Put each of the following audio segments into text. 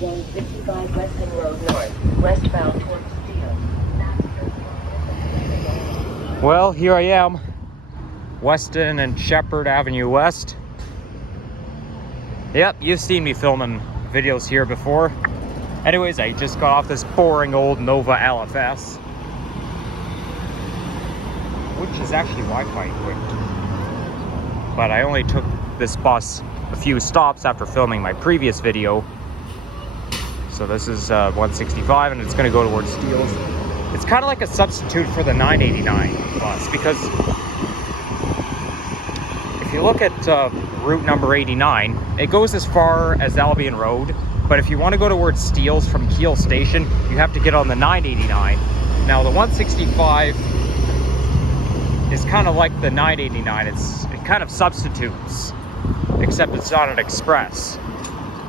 165 Weston Road North, westbound towards Steel. Well, here I am, Weston and Sheppard Avenue West. Yep, you've seen me filming videos here before. Anyways, I just got off this boring old Nova LFS, which is actually Wi-Fi equipped. But I only took this bus a few stops after filming my previous video. So this is 165 and it's gonna go towards Steeles. It's kind of like a substitute for the 989 bus, because if you look at route number 89, it goes as far as Albion Road, but if you want to go towards Steeles from Keele Station, you have to get on the 989. Now the 165 is kind of like the 989. It kind of substitutes, except it's not an express.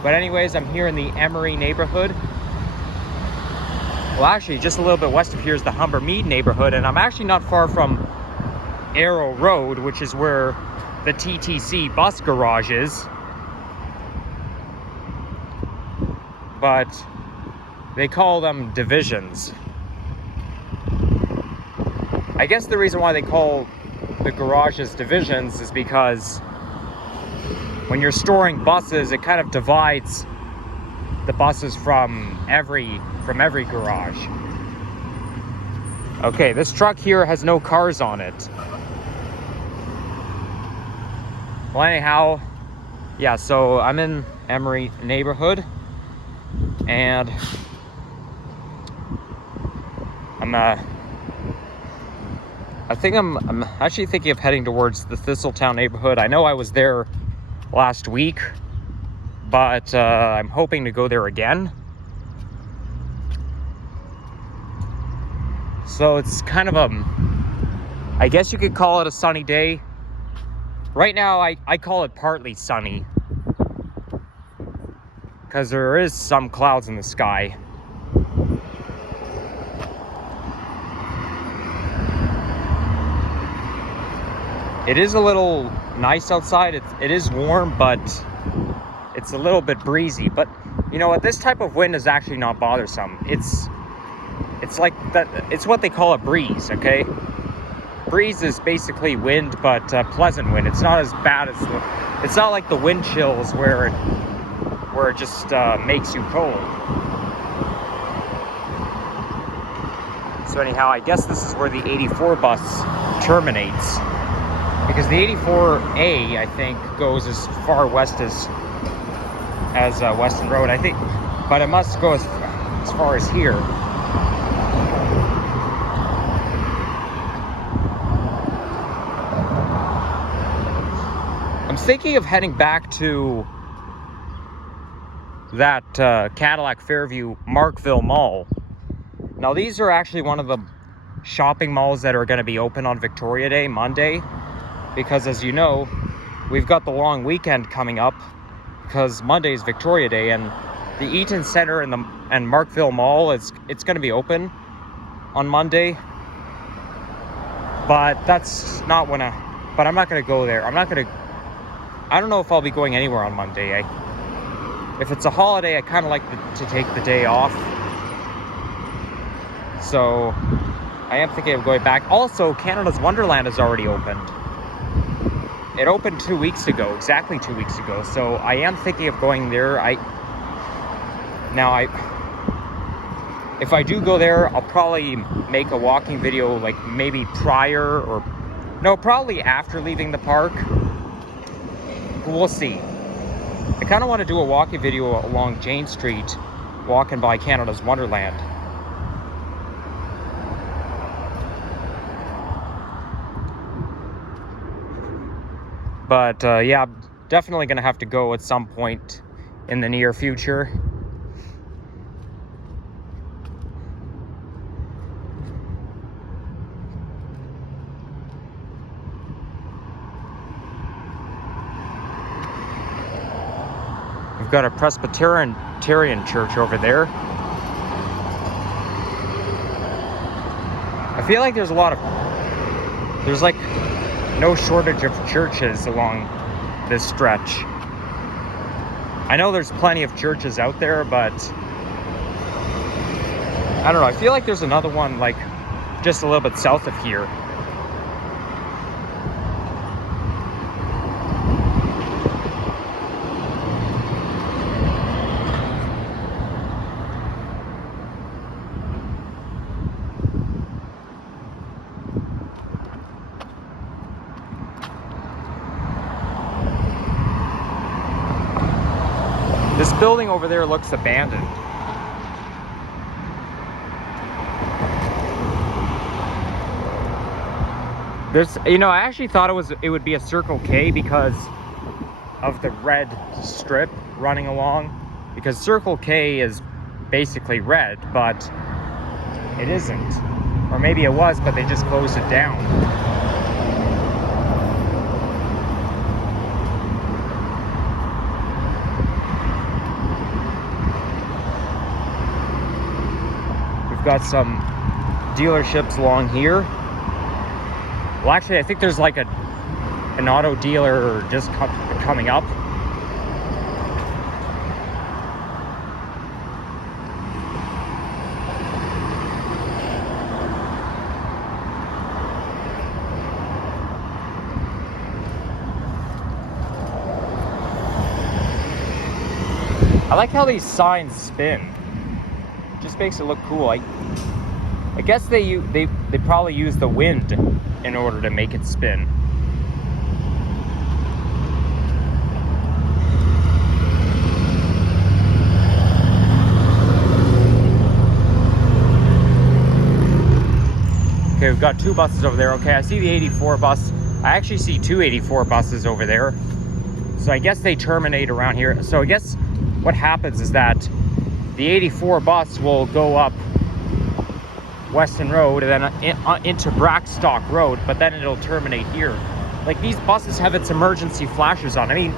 But anyways, I'm here in the Emery neighborhood. Well, actually, just a little bit west of here is the Humbermead neighborhood, and I'm actually not far from Arrow Road, which is where the TTC bus garage is. But they call them divisions. I guess the reason why they call the garages divisions is because when you're storing buses, it kind of divides the buses from every garage. Okay, this truck here has no cars on it. Well, anyhow, yeah, so I'm in Emery neighborhood, and I'm actually thinking of heading towards the Thistletown neighborhood. I know I was there last week, but I'm hoping to go there again. So it's kind of I guess you could call it a sunny day. Right now, I call it partly sunny, because there is some clouds in the sky. It is a little nice outside. It is warm, but it's a little bit breezy. But you know what? This type of wind is actually not bothersome. It's like that. It's what they call a breeze. Okay. Breeze is basically wind, but pleasant wind. It's not as bad as it's not like the wind chills where it just makes you cold. So anyhow, I guess this is where the 84 bus terminates, because the 84A, I think, goes as far west as Weston Road, I think, but it must go as far as here. I'm thinking of heading back to that Cadillac Fairview Markville Mall. Now these are actually one of the shopping malls that are going to be open on Victoria Day, Monday, because as you know, we've got the long weekend coming up, because Monday is Victoria Day, and the Eaton Center and Markville Mall, it's going to be open on Monday. But that's not when but I'm not going to go there. I don't know if I'll be going anywhere on Monday. If it's a holiday, I kind of like to take the day off. So I am thinking of going back. Also, Canada's Wonderland has already opened. It opened 2 weeks ago, exactly 2 weeks ago. So I am thinking of going there. If I do go there, I'll probably make a walking video, like maybe prior or no, probably after leaving the park. We'll see. I kind of want to do a walking video along Jane Street, walking by Canada's Wonderland. But yeah, I'm definitely going to have to go at some point in the near future. We've got a Presbyterian church over there. I feel like there's like no shortage of churches along this stretch. I know there's plenty of churches out there, but I don't know. I feel like there's another one like just a little bit south of here. This building over there looks abandoned. There's, you know, I actually thought it would be a Circle K because of the red strip running along. Because Circle K is basically red, but it isn't. Or maybe it was, but they just closed it down. We've got some dealerships along here. Well, actually, I think there's like an auto dealer just coming up. I like how these signs spin. Just makes it look cool. I guess they probably use the wind in order to make it spin. Okay, we've got two buses over there. Okay, I see the 84 bus. I actually see two 84 buses over there. So I guess they terminate around here. So I guess what happens is that the 84 bus will go up Weston Road and then into Brackstock Road, but then it'll terminate here. Like, these buses have its emergency flashers on. I mean,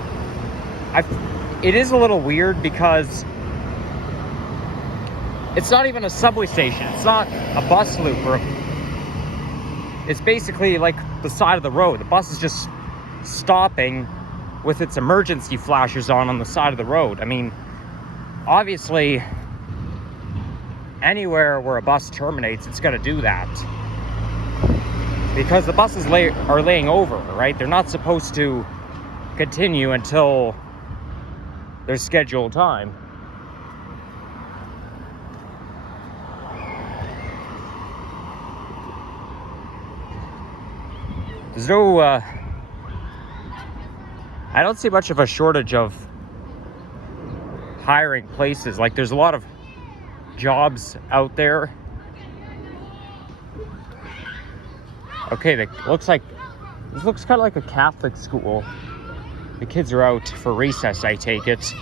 it is a little weird because it's not even a subway station. It's not a bus loop, or it's basically like the side of the road. The bus is just stopping with its emergency flashers on the side of the road. I mean, obviously, anywhere where a bus terminates, it's going to do that. Because the buses are laying over, right? They're not supposed to continue until their scheduled time. There's no, I don't see much of a shortage of hiring places. Like, there's a lot of jobs out there. Okay, this looks kind of like a Catholic school. The kids are out for recess, I take it.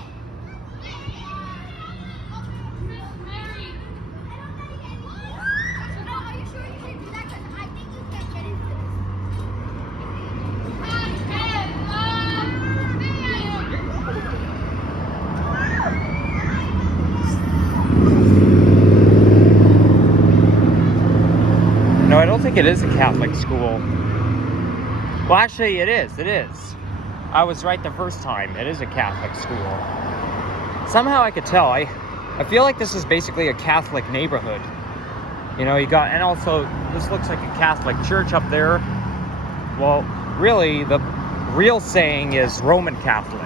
No, I don't think it is a Catholic school. Well, actually, it is. It is. I was right the first time. It is a Catholic school. Somehow I could tell. I feel like this is basically a Catholic neighborhood. You know, and also, this looks like a Catholic church up there. Well, really, the real saying is Roman Catholic.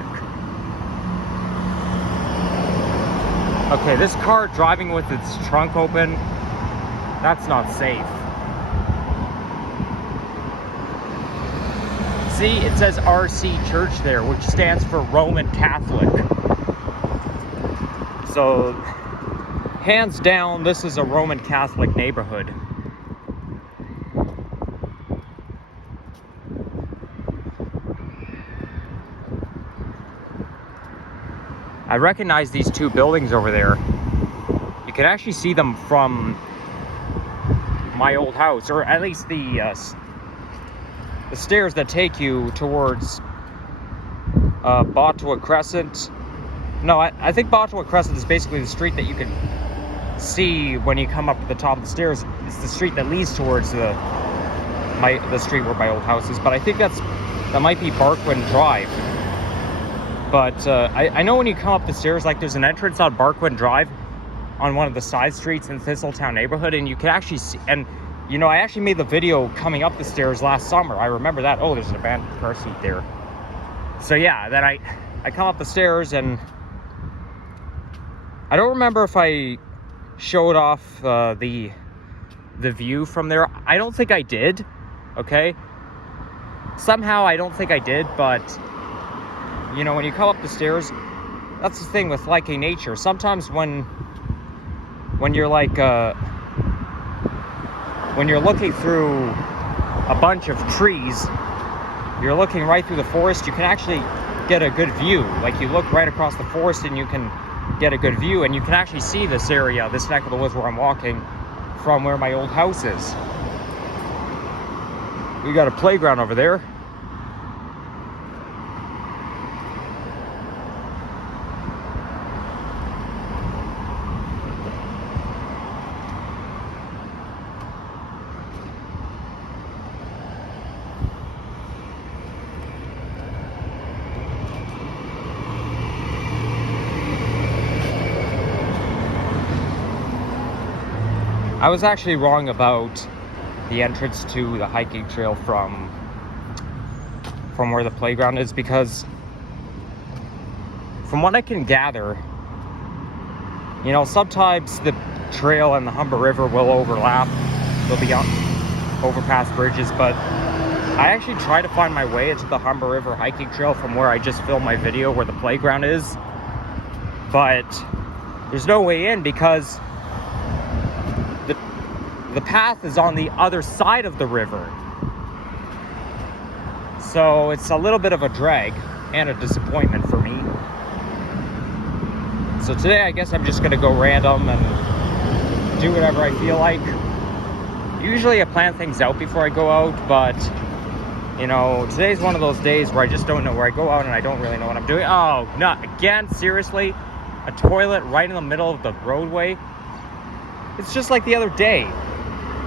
Okay, this car driving with its trunk open, that's not safe. See, it says RC Church there, which stands for Roman Catholic. So, hands down, this is a Roman Catholic neighborhood. I recognize these two buildings over there. You can actually see them from my old house, or at least the stairs that take you towards Botwa Crescent. No, I think Botwa Crescent is basically the street that you can see when you come up to the top of the stairs. It's the street that leads towards the street where my old house is. But I think that might be Barkwin Drive. But I know when you come up the stairs, like there's an entrance on Barkwood Drive on one of the side streets in Thistletown neighborhood, and you can actually see, and you know, I actually made the video coming up the stairs last summer. I remember that. Oh, there's an abandoned car seat there. So yeah, then I come up the stairs, and I don't remember if I showed off the view from there. I don't think I did. Okay, somehow I don't think I did, but you know, when you come up the stairs, that's the thing with liking nature. Sometimes when you're like when you're looking through a bunch of trees, you're looking right through the forest, you can actually get a good view. Like you look right across the forest and you can get a good view, and you can actually see this area, this neck of the woods where I'm walking from, where my old house is. We got a playground over there. I was actually wrong about the entrance to the hiking trail from where the playground is, because from what I can gather, you know, sometimes the trail and the Humber River will overlap. They'll be on overpass bridges, but I actually try to find my way into the Humber River hiking trail from where I just filmed my video where the playground is, but there's no way in because the path is on the other side of the river. So it's a little bit of a drag and a disappointment for me. So today I guess I'm just gonna go random and do whatever I feel like. Usually I plan things out before I go out, but you know, today's one of those days where I just don't know where I go out and I don't really know what I'm doing. Oh, not again, seriously? A toilet right in the middle of the roadway? It's just like the other day.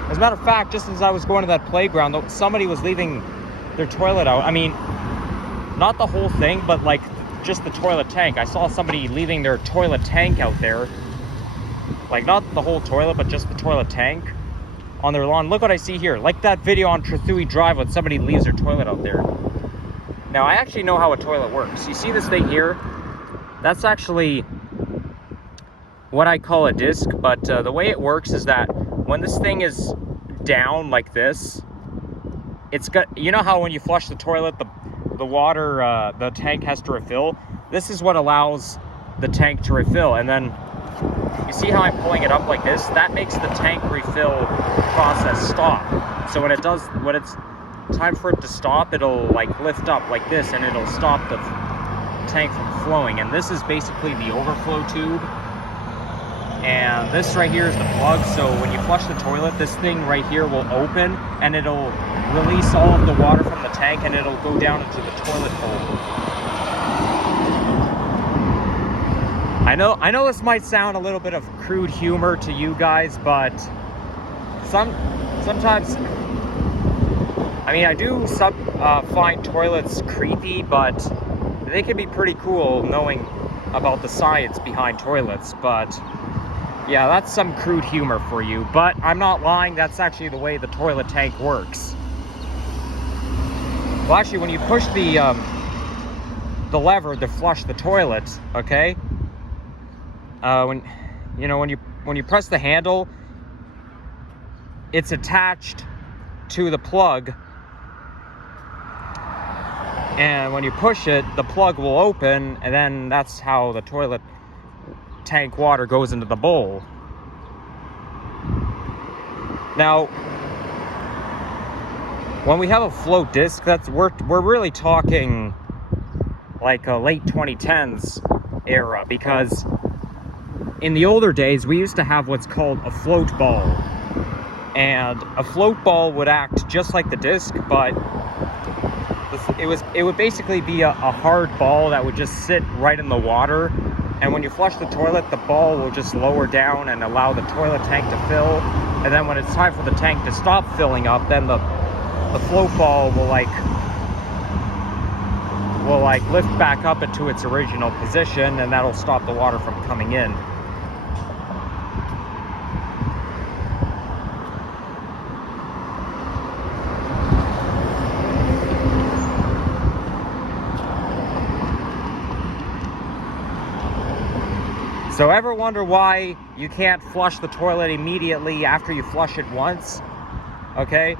As a matter of fact, just as I was going to that playground, somebody was leaving their toilet out. I mean, not the whole thing, but like just the toilet tank. I saw somebody leaving their toilet tank out there. Like not the whole toilet, but just the toilet tank on their lawn. Look what I see here. Like that video on Trethui Drive when somebody leaves their toilet out there. Now, I actually know how a toilet works. You see this thing here? That's actually what I call a disc, but the way it works is that when this thing is down like this, it's got, you know how when you flush the toilet, the water, the tank has to refill? This is what allows the tank to refill. And then you see how I'm pulling it up like this? That makes the tank refill process stop. So when it's time for it to stop, it'll like lift up like this and it'll stop the tank from flowing. And this is basically the overflow tube. And this right here is the plug, so when you flush the toilet, this thing right here will open and it'll release all of the water from the tank and it'll go down into the toilet bowl. I know this might sound a little bit of crude humor to you guys, but sometimes, I mean, I do find toilets creepy, but they can be pretty cool knowing about the science behind toilets. But yeah, that's some crude humor for you, but I'm not lying. That's actually the way the toilet tank works. Well, actually, when you push the lever to flush the toilet, okay, when you press the handle, it's attached to the plug, and when you push it, the plug will open, and then that's how the toilet tank water goes into the bowl. Now, when we have a float disc, we're really talking like a late 2010s era, because in the older days we used to have what's called a float ball, and a float ball would act just like the disc, but it would basically be a hard ball that would just sit right in the water. And when you flush the toilet, the ball will just lower down and allow the toilet tank to fill. And then when it's time for the tank to stop filling up, then the float ball will will like lift back up into its original position, and that'll stop the water from coming in. So ever wonder why you can't flush the toilet immediately after you flush it once? Okay?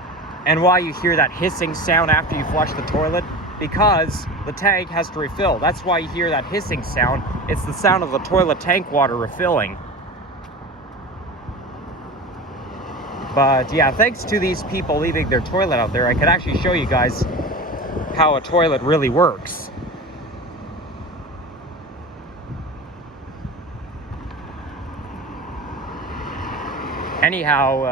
And why you hear that hissing sound after you flush the toilet? Because the tank has to refill. That's why you hear that hissing sound. It's the sound of the toilet tank water refilling. But yeah, thanks to these people leaving their toilet out there, I could actually show you guys how a toilet really works. Anyhow,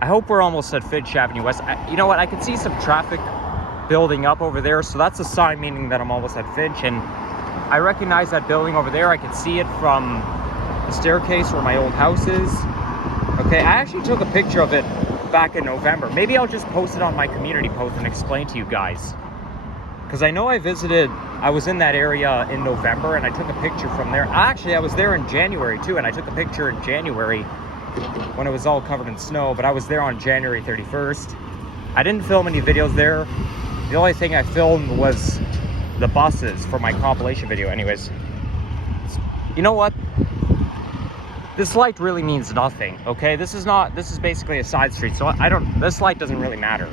I hope we're almost at Finch Avenue West. You know what? I can see some traffic building up over there, so that's a sign meaning that I'm almost at Finch. And I recognize that building over there. I can see it from the staircase where my old house is. Okay, I actually took a picture of it back in November. Maybe I'll just post it on my community post and explain to you guys. Because I know I was in that area in November, and I took a picture from there. Actually, I was there in January too, and I took a picture in January when it was all covered in snow, but I was there on January 31st. I didn't film any videos there. The only thing I filmed was the buses for my compilation video. Anyways, you know what? This light really means nothing, okay? This is basically a side street, so this light doesn't really matter.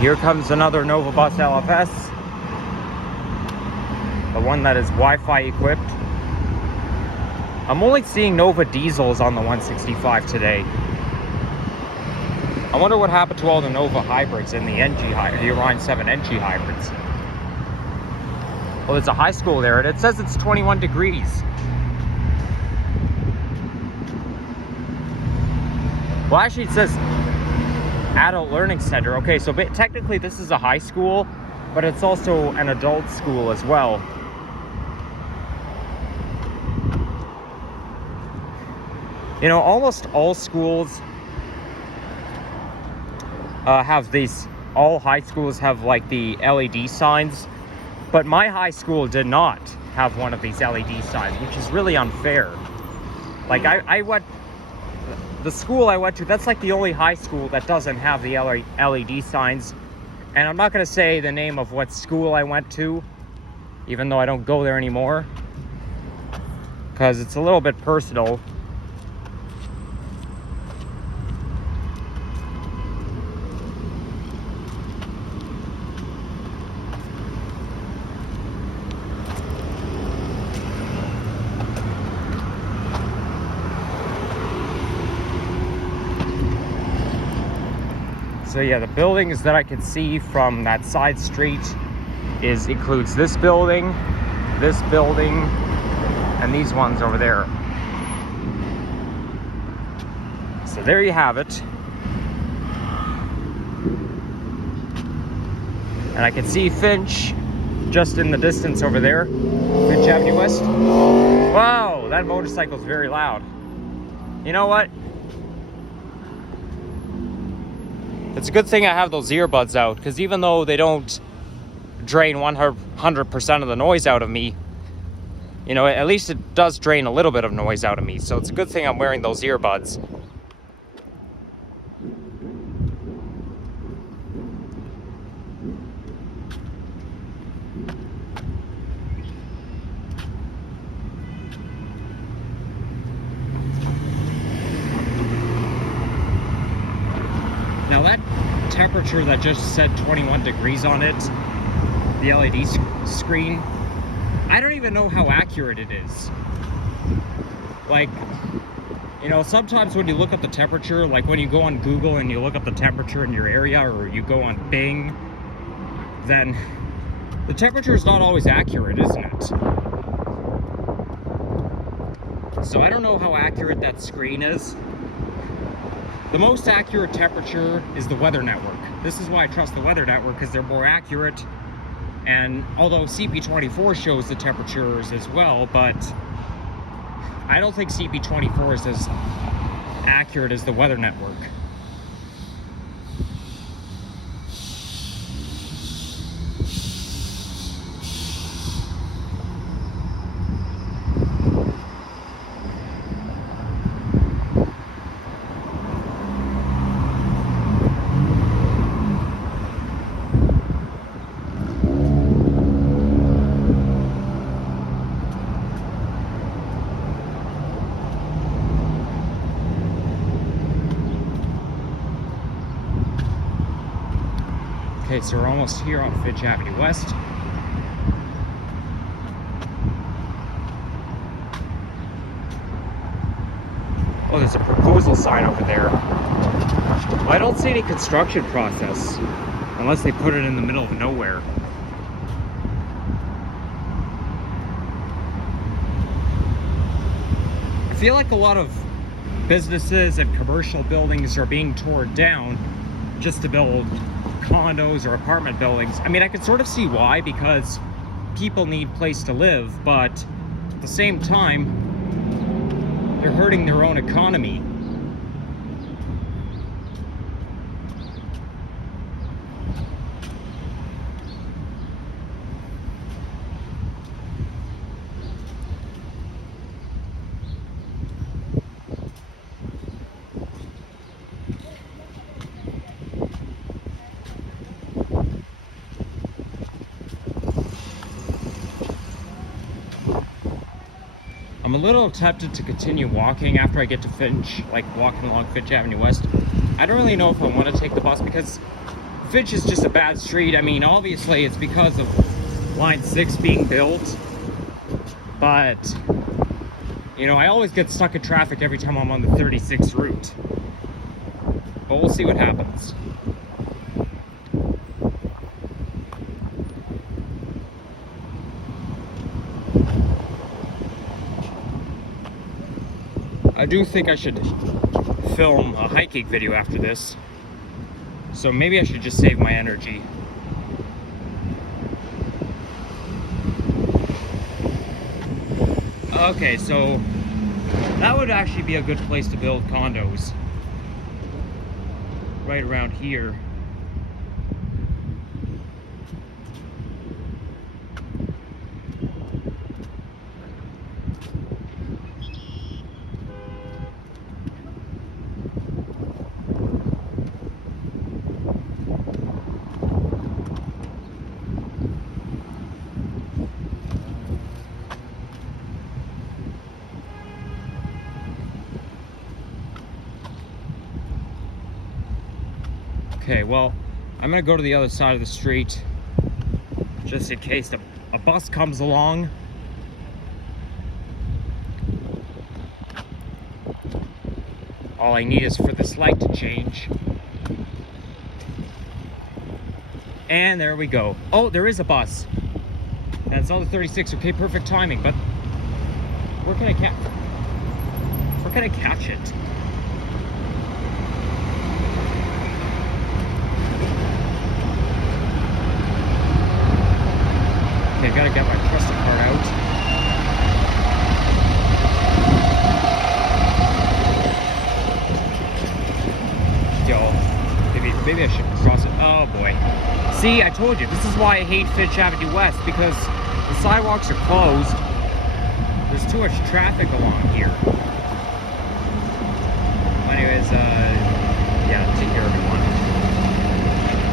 Here comes another Nova Bus LFS, the one that is Wi-Fi equipped. I'm only seeing Nova diesels on the 165 today. I wonder what happened to all the Nova hybrids and the the Orion 7 NG hybrids. Well, there's a high school there, and it says it's 21 degrees. Well, actually, it says Adult Learning Center. Okay, so technically this is a high school, but it's also an adult school as well. You know, almost all schools have these, all high schools have like the LED signs, but my high school did not have one of these LED signs, which is really unfair. Like the school I went to, that's like the only high school that doesn't have the LED signs. And I'm not going to say the name of what school I went to, even though I don't go there anymore, because it's a little bit personal. So yeah, the buildings that I can see from that side street includes this building, and these ones over there. So there you have it. And I can see Finch just in the distance over there, Finch Avenue West. Wow, that motorcycle's very loud. You know what? It's a good thing I have those earbuds out, because even though they don't drain 100% of the noise out of me, you know, at least it does drain a little bit of noise out of me. So it's a good thing I'm wearing those earbuds. Now that temperature that just said 21 degrees on it, the LED screen, I don't even know how accurate it is. Like, you know, sometimes when you look up the temperature, like when you go on Google and you look up the temperature in your area, or you go on Bing, then The temperature is not always accurate, isn't it? So I don't know how accurate that screen is. The most accurate temperature is the weather network. This is why I trust the weather network, because they're more accurate. And although CP24 shows the temperatures as well, but I don't think CP24 is as accurate as the weather network. Okay, so we're almost here on Finch Avenue West. Oh, there's a proposal sign over there. I don't see any construction process, unless they put it in the middle of nowhere. I feel like a lot of businesses and commercial buildings are being torn down just to build condos or apartment buildings. I mean, I can sort of see why, because people need place to live, but at the same time, they're hurting their own economy. I'm a little tempted to continue walking after I get to Finch, like walking along Finch Avenue West. I don't really know if I want to take the bus, because Finch is just a bad street. I mean, obviously it's because of Line 6 being built, but, you know, I always get stuck in traffic every time I'm on the 36 route. But we'll see what happens. I do think I should film a hiking video after this, so maybe I should just save my energy. Okay, so that would actually be a good place to build condos, right around here. Okay, well, I'm gonna go to the other side of the street just in case a bus comes along. All I need is for this light to change. And there we go. Oh, there is a bus. That's on the 36. Okay, perfect timing, but where can I catch it? Okay, gotta get my trusty card out. Yo, maybe I should cross it. Oh boy. See, I told you, this is why I hate Finch Avenue West, because the sidewalks are closed. There's too much traffic along here.